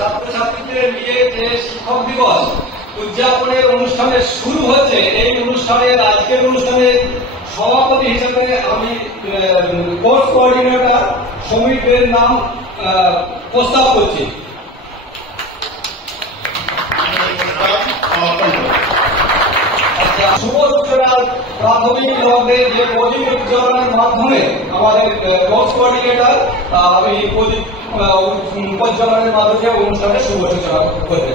ছাত্রছাত্রীদের নিয়ে যে শিক্ষক দিবস উদযাপনের অনুষ্ঠানে শুরু হচ্ছে, এই অনুষ্ঠানের আজকের অনুষ্ঠানের সভাপতি হিসেবে আমি কোর্স কোঅর্ডিনেটর সমীরের নাম প্রস্তাব করছি। শুভ সূচনা প্রাথমিক লগ্নে যে প্রদীপ উজ্জ্বলনের মাধ্যমে আমাদের কোর্স কোঅর্ডিনেটর আমি প্রদীপ উজ্জ্বলনের মাধ্যমে অনুষ্ঠানের শুভ সূচনা করতে।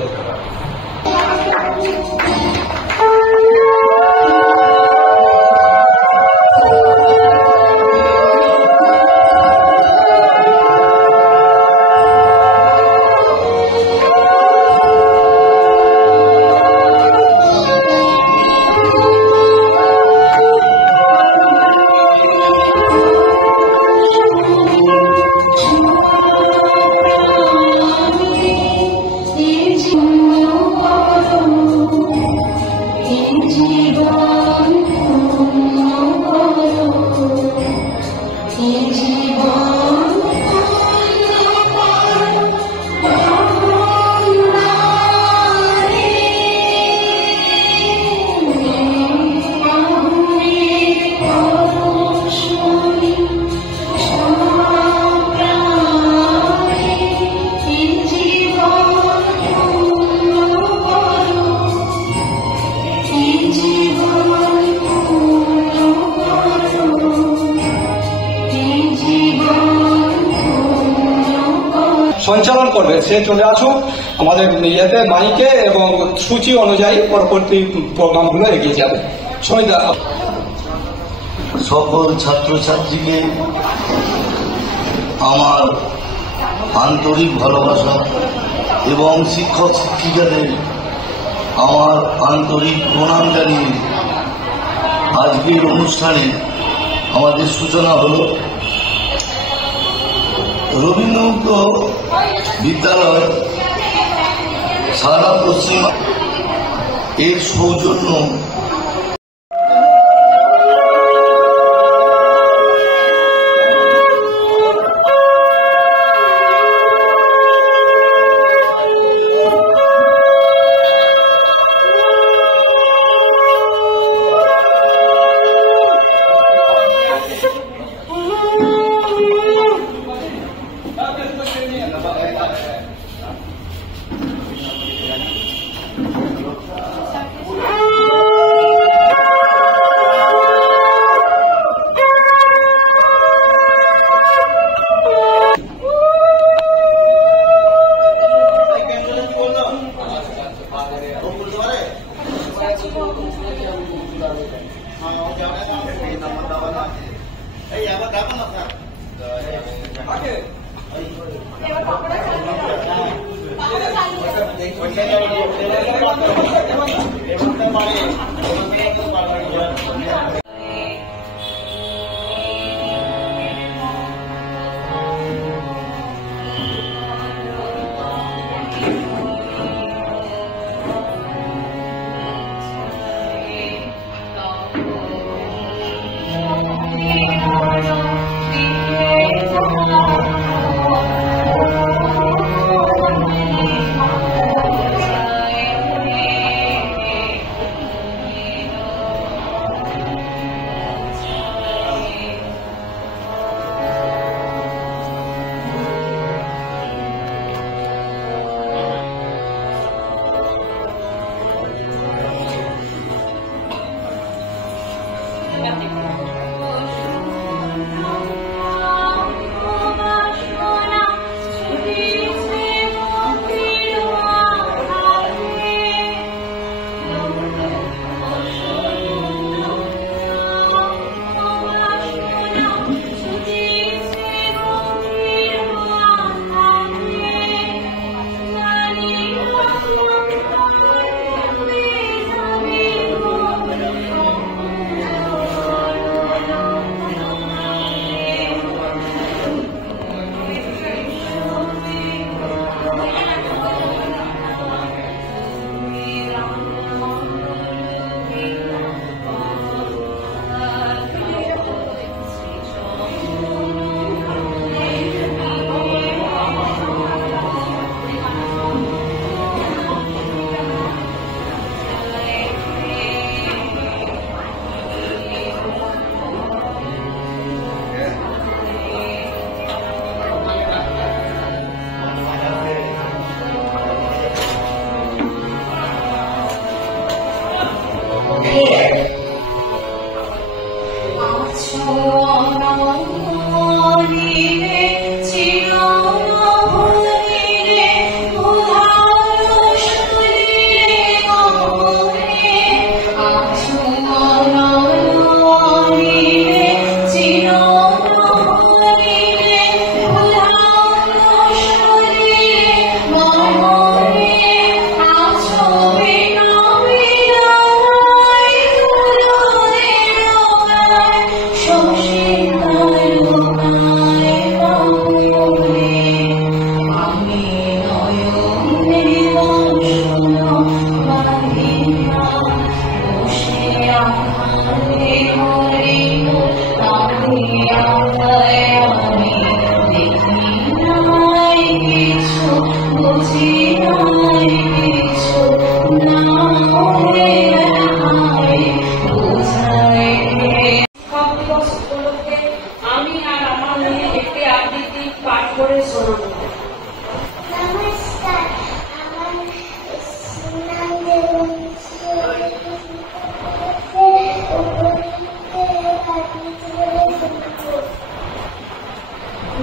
সঞ্চালন করবে সে চলে আসুক আমাদের ইয়েতে মাইকে, এবং সূচি অনুযায়ী পরবর্তী প্রোগ্রামগুলো এগিয়ে যাবে। সকল ছাত্রছাত্রীকে আমার আন্তরিক ভালোবাসা এবং শিক্ষক শিক্ষিকাদের আমার আন্তরিক প্রণাম জানিয়ে আজকের অনুষ্ঠানে আমাদের সূচনা হল। রবীন্দ্রমুক্ত বিদ্যালয় সারা পশ্চিম এর সৌজন্য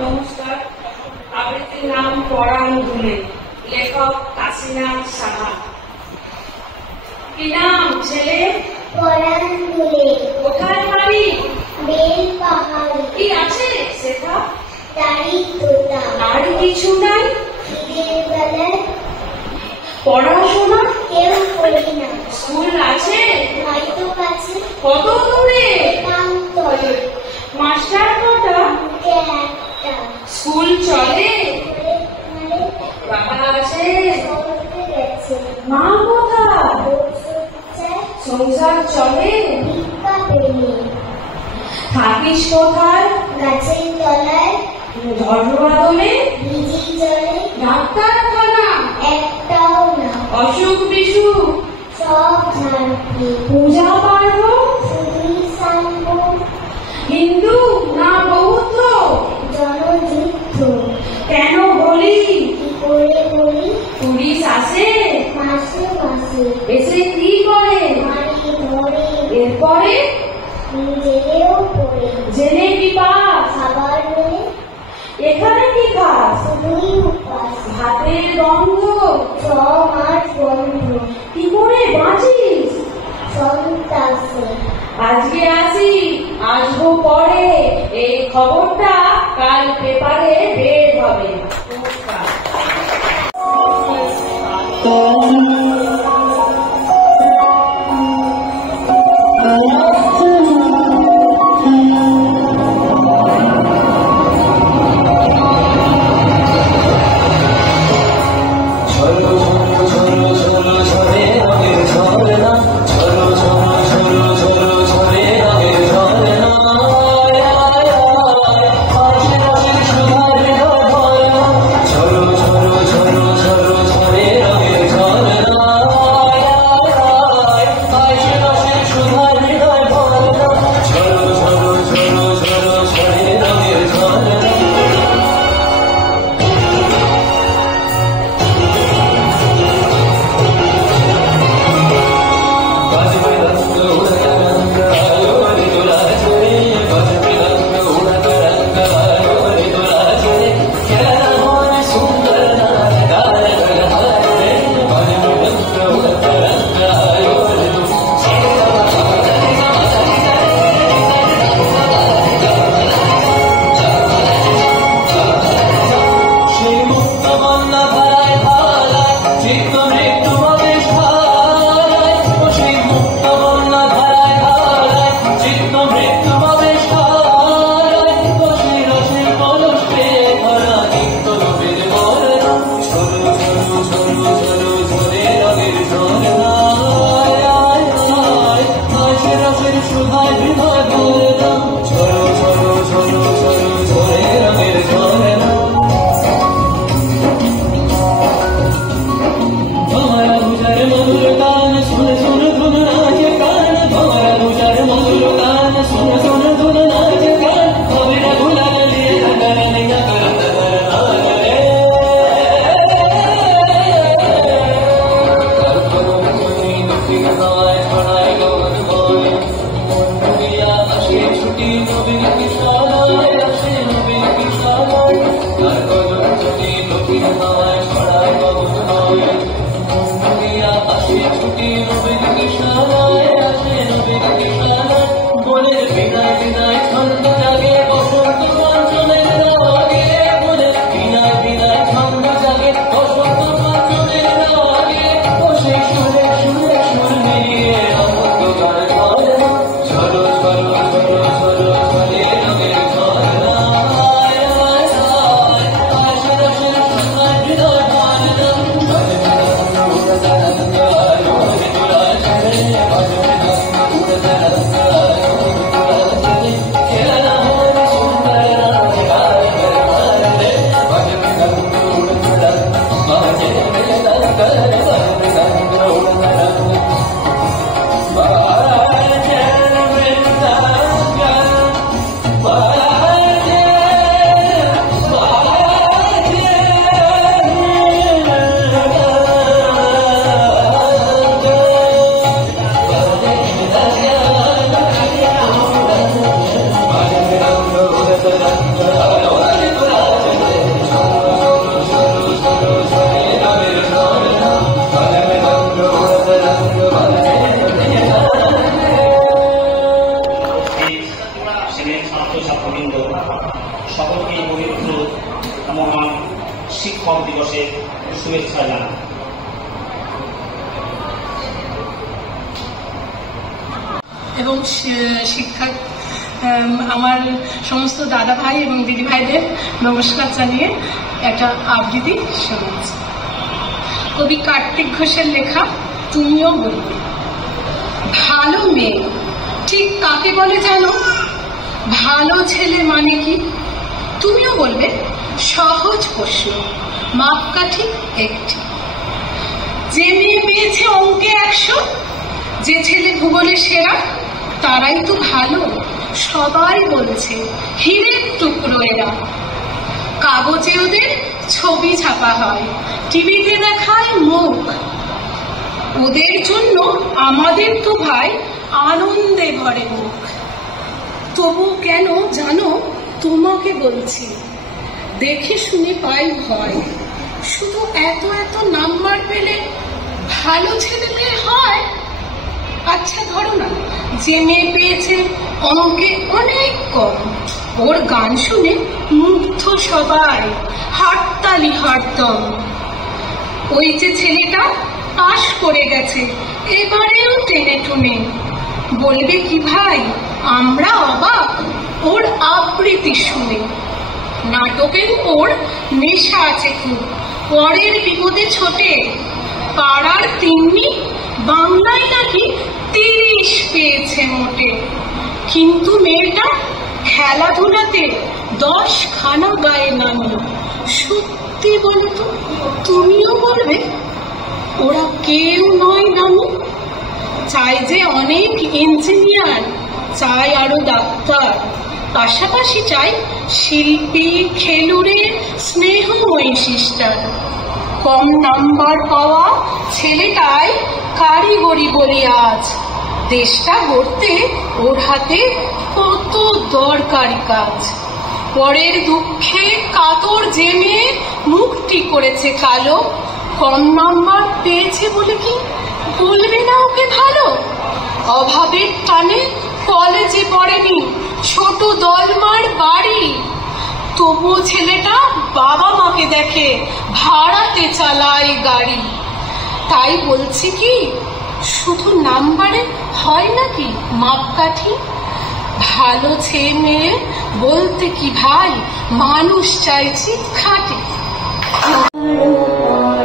নমস্কার। আবৃত্তির নাম পরাণ দুলে, লেখক কাশীনাথ সাহা। কি নাম ছেলে? পরাণ দুলে। কোথায় বাড়ি? বেল পাহাড়ি। কি আছে সেটা? দাড়ি তোতা। আর কিছু নাই? ঈদের বেলায় পড়াশোনা কেউ করি না। স্কুল আছে? হয়তো কাছে। কত দূরে? কান্তরে। মাস্টার কটা? একটা। স্কুল চলে? মানে বাবা আছে? চলতে গেছে। মা কোথায়? সংসার চলে? ভিক্ষা পেলে। থাকিস কোথায়? গাছের তলায়। ঝড় বাদলে? ভিজি জলে। ডাক্তারখানা? একটাও না। অসুখ বিসুখ? সব ঝাড়কে। পূজা পার্বণ? শুধুই শাম্পু। হিন্দু না বৌদ্ধ? জনযুদ্ধ। কেন বলি? কি করে বলি? পুলিশ আসে? মাসে মাসে। এসে কি করে? মারি ধরে। এরপরে? জেলেও পড়ে। জেনে কি পাস? খাবার নেই। এখানে কি খাস? শুধুই উপাস। ভাতের গন্ধ? 6 মাস বন্ধ। কি করে বাঁচিস? সন্তাসে। আজকে আসি, আসবো পরে, এই খবরটা কাল পেপারে বের হবে। নমস্কার। ঝরো ঝরো ঝরো ঝরো ঝরে রঙের ঝরনা নববর্ষের শুভেচ্ছা জানাই। এবং শিক্ষা আমার সমস্ত দাদা ভাই এবং দিদি ভাইদের নমস্কার জানিয়ে একটা আবৃত্তি শোনাচ্ছি। কবি কার্তিক ঘোষের লেখা তুমিও বলবে। ভালো মেয়ে ঠিক কাকে বলে জানো? ভালো ছেলে মানে কি? তুমিও বলবে সহজ প্রশ্ন, মাপকাঠি একটি। যে মেয়ে পেয়েছে অঙ্কে 100, যে ছেলে ভূগোলে সেরা, তারাই তো ভালো। সবাই বলছে হীরের টুকরো এরা। কাগজে ওদের ছবি ছাপা হয়, টিভিতে দেখায় মুখ। ওদের জন্য আমাদের তো ভাই আনন্দে ভরে মুখ। তবু কেন জানো তোমাকে বলছি, দেখে শুনে পাই ভয়। শুধু এত এত নাম্বার পেলে ভালো ছেলে মেয়ে হয়? আচ্ছা ধরো না, যে মেয়ে পেয়েছে অঙ্কে অনেক কম, ওর গান শুনে মুগ্ধ সবাই, হাততালি হরদম। ওই যে ছেলেটা পাশ করে গেছে, এবারেও টেনে টুনে। বলবে কি ভাই আমরা অবাক ওর আবৃত্তি শুনে। নাটকের ওর নেশা আছে খুব, পরের বিপদে ছোটে। পাড়ার তিন্নি বাংলায় নাকি 30 পেয়েছে মোটে। কিন্তু মেয়েটা খেলাধুলাতে 10 খানা গায়ে নামে। সত্যি বলো তো, তুমিও বলবে ওরা কেউ নয় নামে। চাই যে অনেক ইঞ্জিনিয়ার, চাই আরো ডাক্তার, পাশাপাশি চাই শিল্পী, খেলুড়ে, স্নেহময়ী সিস্টার। কম নাম্বার পাওয়া ছেলেটাই কারিগরি বলি আজ। দেশটা গড়তে ওর হাতে কত দরকারি কাজ। পরের দুঃখে কাতর যে মেয়ে মুখটি করেছে কালো, কম নাম্বার পেয়েছে বলে কি বলবে না ওকে ভালো? অভাবের টানে কলেজে পড়েনি, ছোট দলমার বাড়ি। তবুও ছেলেটা বাবা মাকে দেখে, ভাড়াতে চালায় গাড়ি। তাই বলছি কি, শুধু নাম্বারে হয় নাকি মাপকাঠি? ভালো ছেলে মেয়ে বলতে কি ভাই, মানুষ চাইছি খাঁটি। মোর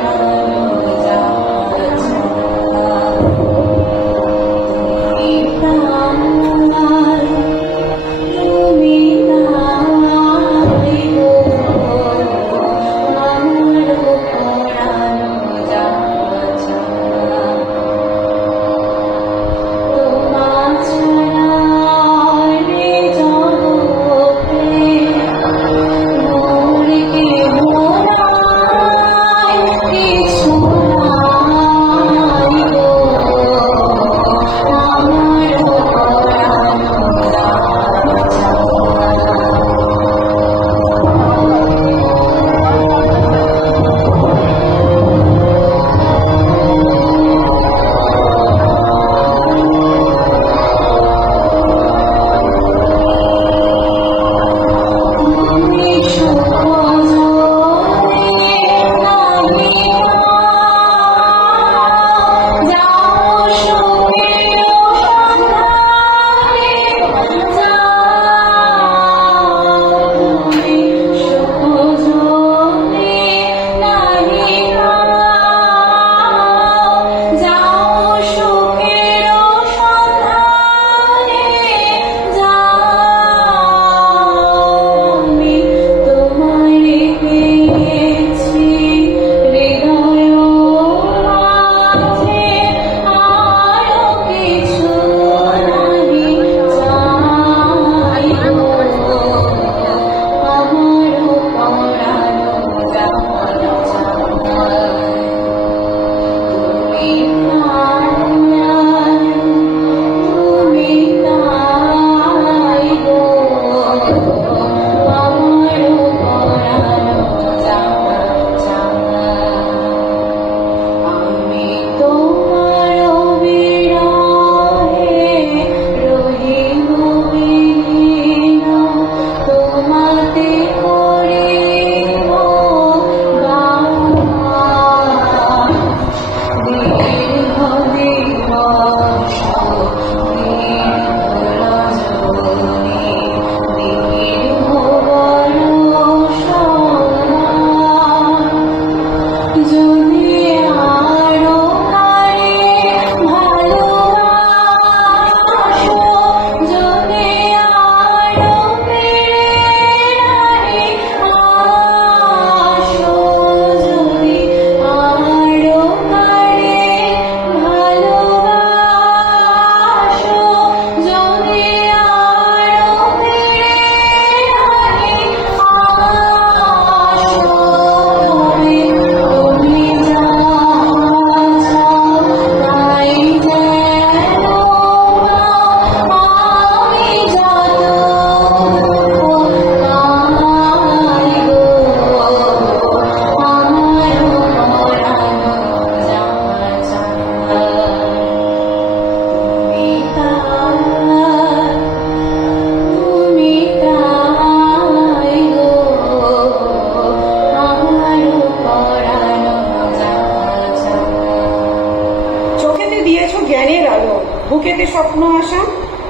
বুকেতে স্বপ্ন আসা,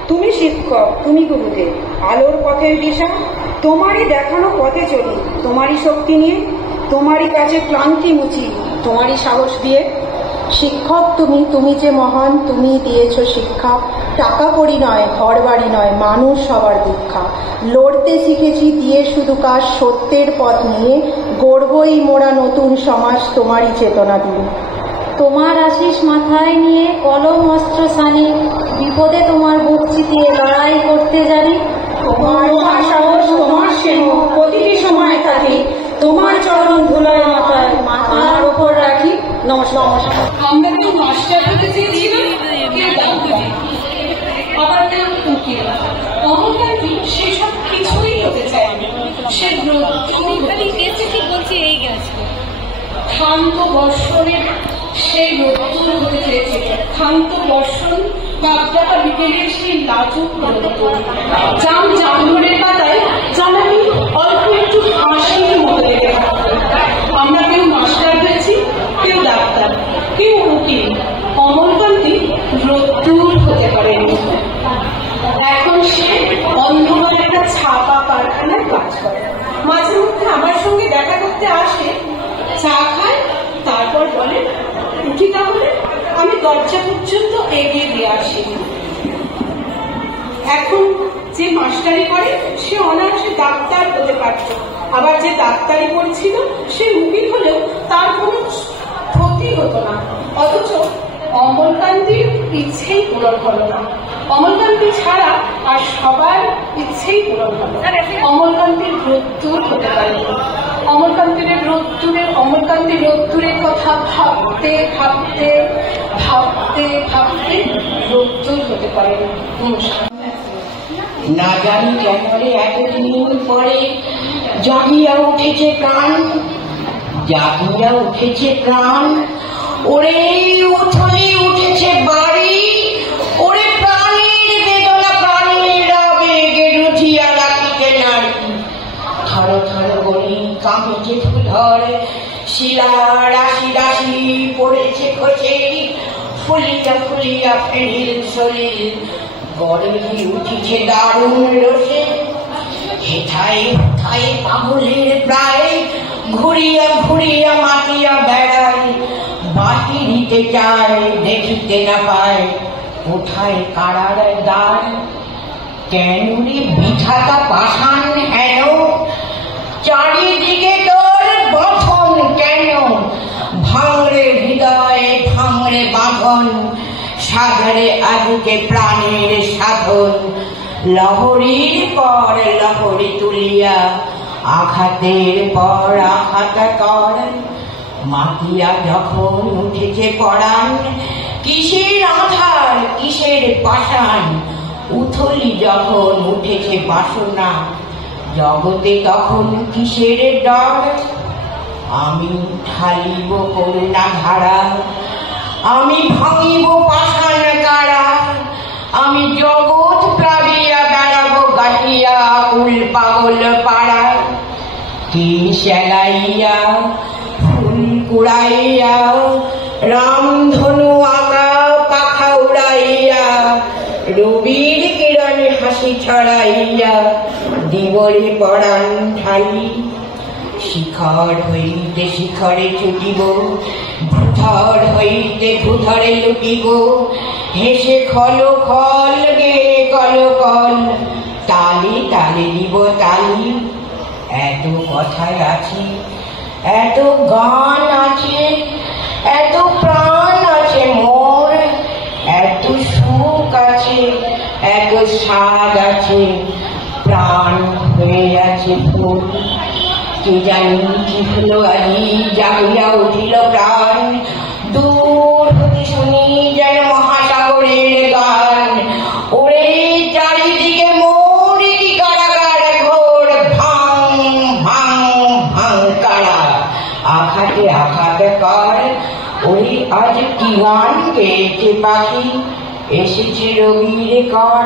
তুমি শিক্ষক, তুমি গুরুদেব, আলোর পথের দিশা, তোমারই দেখানো পথে চলি, তোমারই শক্তি নিয়ে, তোমারই কাছে ক্লান্তি মুছি, তোমারই সাহস দিয়ে। শিক্ষক তুমি, তুমি যে মহান, তুমি দিয়েছ শিক্ষা, টাকা কড়ি নয়, ঘর বাড়ি নয়, মানুষ সবার দীক্ষা। লড়তে শিখেছি দিয়ে শুধু কাজ, সত্যের পথ নিয়ে, গড়বই মোরা নতুন সমাজ তোমারই চেতনা দিয়ে। তোমার আশিস মাথায় নিয়ে, কলম অস্ত্র সানি, বিপদে তোমার বুক চিতিয়ে লড়াই করতে জানি। তোমার সাহস, তোমার স্নেহ প্রতিটি সময় থাকি, তোমার চরণ ধুলায় মাথায় মাথার ওপর রাখি। নমস্কার। আমরা কেউ মাস্টার হতে চেয়েছিলাম, কেউ ডাক্তার, আবার কেউ উকিল। অমরকান্তি সেসব কিছুই হতে চায় না। সে ক্ষান্ত বর্ষণের সেই রোদ্দুর হতে চেয়েছে, ক্ষান্ত বর্ষণ কাকডাকা বিকেলের সেই লাজুক জাম জামরুলের পাতায় জানাবি অল্প একটু হাসির মতো লেগে থাকতো। আমরা কেউ মাস্টার হয়েছি, কেউ ডাক্তার, কেউ উকিল। অমরকান্তি রোদ্দুর হতে পারেনি। এখন সে অন্ধকার একটা ছাপা কারখানায় কাজ করে। মাঝে মধ্যে আমার সঙ্গে দেখা করতে আসে, চা খায়, তারপর বলে উঠি তাহলে। আমি দরজা পর্যন্ত এগিয়ে দিয়ে আসি। এখন যে মাস্টারি করে সে অনায়াসে ডাক্তার হতে পারত, আবার যে ডাক্তারি পড়ছিল সে উকিল হলেও তার কোনো ক্ষতি হতো না। অথচ অমরকান্তির ইচ্ছেই পূরণ হলো না। অমরকান্তি ছাড়া আর সবার ইচ্ছেই পূরণ হলো। অমরকান্তির রোদ্দুর হতে পারে। অমরকান্তির রোদ্দুরের কথা ভাবতে ভাবতে ভাবতে ভাবতে রোদ্দুর হতে পারে। না জানি কেন রে এতদিন পরে জাগিয়া উঠেছে প্রাণ, জাগিয়া উঠেছে প্রাণ। ওরে উঠোনে উঠেছে বাড়ি, ওরে প্রাণীর বেদনা প্রাণীর আবেগে রুচিয়া রাখিতে নারী। থর থর গড়ি কাঁপিছে ফুলর, শিলা রাশি রাশি পড়েছে খসে, ফুলিয়া ফুলিয়া ফেরিল শরীর, গড়ে উঠিছে দারুণ রসে। হেথায় হেথায় পাগলের প্রায় ঘুরিয়া ঘুরিয়া মাতিয়া বেড়ায়, বাহিরিতে চায় দেখিতে না পায়, কোথায় কারার দ্বার। কেন রে বিধাতা পাষাণ হেন, চারিদিকে তোর বধন কেন। ভাঙরে হৃদয়ে ভাঙরে বাঁধন, সাগরে আজকে প্রাণের সাধন। লহরীর পর লহরী তুলিয়া, আঘাতের পর আঘাত কর। মাতিয়া যখন উঠেছে পরাণ, কিসের আধার কিসের পাষাণ। উথলি যখন উঠেছে বাসনা, জগতে তখন কিসের ডর। আমি ঢালিব করুণা ধারা, আমি ভাঙিব পাষাণ কারা। আমি জগৎ প্লাবিয়া বেড়াবো গাহিয়া কুল পাগল পাড়া। কি সেলাইয়া ফুল কুড়াইয়া, রামধনু আঁকা পাখা উড়াইয়া, রবির কিরণে হাসি ছড়াইয়া, দিবরে পরাণ ঢালি। শিখর হইতে শিখরে ছুটিব, ভূধর হইতে ভূধরে লুটিব, হেসে খল খল গে কল কল, তালে তালে দিব তালি। এত কথায় আছে, এত গান আছে, এত প্রাণ আছে মোর, এত সুখ আছে, এত স্বাদ আছে, প্রাণ হয়ে আছে ফুল। কে জানি কি হলো আজি, জাগিয়া উঠিল প্রাণ, দূর হতে শুনি যেন মহাসাগরের গান। ওরে চারিদিকে মোর কি কারাগার ঘোর, ভাং ভাং ভাং কারা, আঘাতে আঘাত কর। ওরে আজ কি গান গেয়েছে পাখি, এসেছে রবির কর।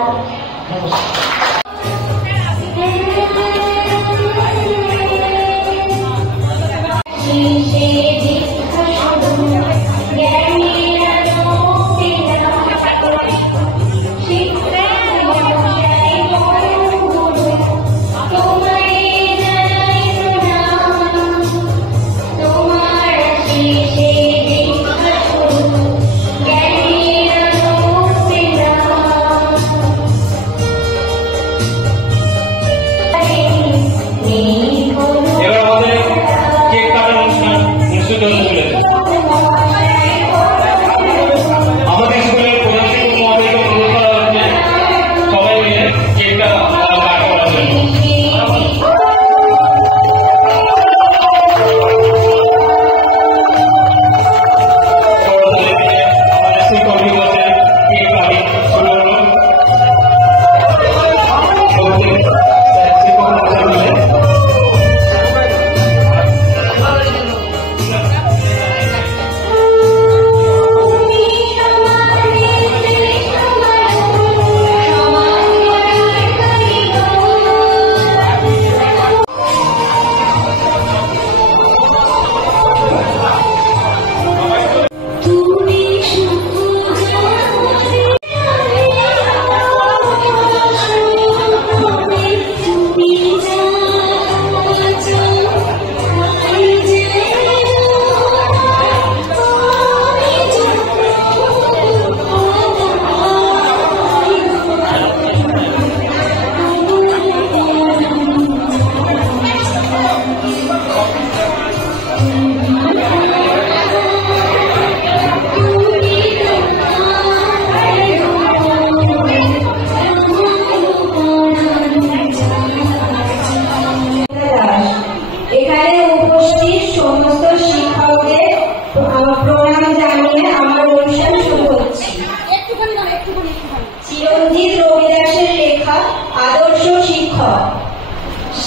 চিরঞ্জিত রবিদাসের লেখা আদর্শ শিক্ষক।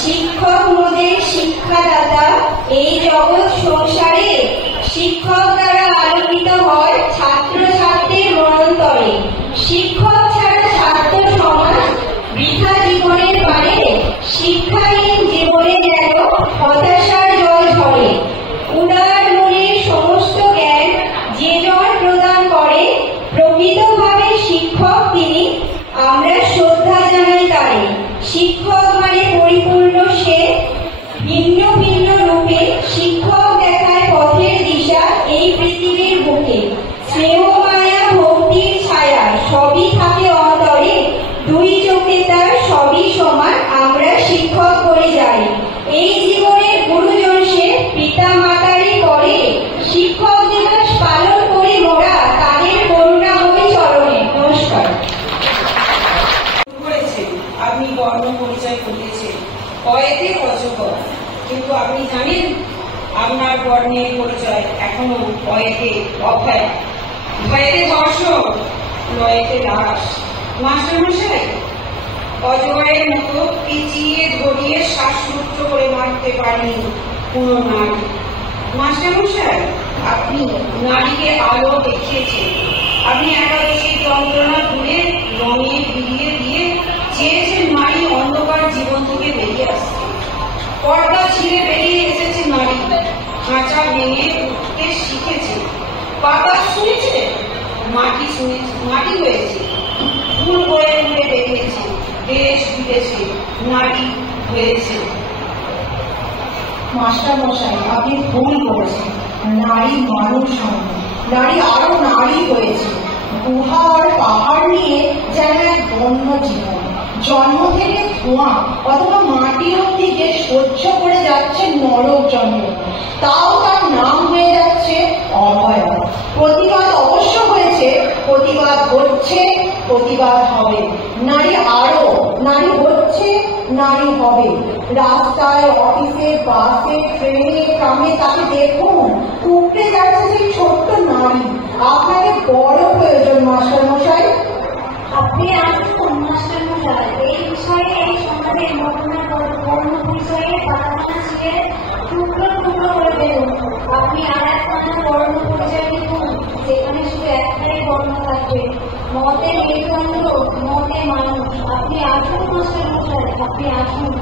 শিক্ষক মোদের শিক্ষাদাতা, এই জগৎ সংসারে শিক্ষক দ্বারা আলোকিত হয় ছাত্র ছাত্রীর মনন্তরে। শিক্ষক ছাড়া ছাত্র সমাজ বৃথা জীবনের পারে, শিক্ষাহীন জীবনে যেন হতাশার জল ঝরে। উদার মনের সমস্ত জ্ঞান যে জন প্রদান করে, প্রকৃতভাবে শিক্ষক তিনি, আমরা শ্রদ্ধা জানাই তারে। শিক্ষক মানে পরিপূর্ণ সে, ভিন্ন ভিন্ন রূপে শিক্ষক দেখায় পথের দিশা এই পৃথিবীর বুকে। স্নেহ মায়া ভক্তির ছায়া সবই থাকে অন্তরে, দুই চোখে তার সবই সমান, আমরা শিক্ষক করে যাই। এই জীবনের গুরুজন সে, পিতা মাতারই করে, শিক্ষক দিবস পালন করে মোরা তাদের করুণাময়ী চরণে। নমস্কার। আপনি বর্ণ পরিচয় করিয়েছেন কয়েতে অজগর, কিন্তু আপনি জানেন আপনার বর্ণের পরিচয় এখনো কয়েতে অভয়, ভয়েতে ধর্ষণ, লয়েতে লাশ। মাস্টারমশাই, অজগরের মতো পিছিয়ে ধরিয়ে শ্বাসরুদ্ধ করে মারতে পারেনি কোন নারী। মাস্টারমশাই, আপনি নারীকে আলো দেখিয়েছেন, আপনি একাদশীর যন্ত্রণা দূরে রঙে বিলিয়ে দিয়ে চেয়েছেন নারী অন্ধকার জীবন থেকে বেরিয়ে আসছে। পর্দা ছিঁড়ে বেরিয়ে এসেছে নারী, খাঁচা ভেঙে উঠতে শিখেছে। বাতাস শুনেছে, মাটি শুনেছে, মাটি হয়েছে, ফুল বয়ে উড়ে বেরিয়েছে, দেশ বিদেশে নারী হয়েছে। মাস্টার মশাই, আপনি ভুল করেছেন। নারী মানুষ নয়, নারী আরো নারী হয়েছে। গুহা আর পাহাড় নিয়ে যেন এক বন্য জীবন, জন্ম থেকে ধোঁয়া অথবা মাটির দিকে সহ্য করে যাচ্ছে নরক জন্ম, তাও তার নাম হয়ে যাচ্ছে অভয়া। প্রতিবাদ অবশ্য হয়েছে, প্রতিবাদ হচ্ছে, প্রতিবাদ হবে। নারী আরো নারী হচ্ছে, নারী হবে। রাস্তায়, অফিসে, বাসে, ট্রেনে, ট্রামে তাকে দেখুন, উপড়ে যাচ্ছে সেই ছোট্ট নারী। আপনাকে বড় প্রয়োজন মাস্টার মশাই। আপনি আসুন মাস্টার মশাই, এই বিষয়ে এই সমাজের বর্ণ বিষয়ে পাতাখানা ছিঁড়ে টুকরো টুকরো করে দেবেন। আপনি আর এক পাতা বর্ণ পরিচয় লিখুন, যেখানে শুধু একটাই বর্ণ থাকবে, মতে মেরুদণ্ড, মতে মানুষ। আপনি আসুন মাস্টার মশাই, আপনি আসুন।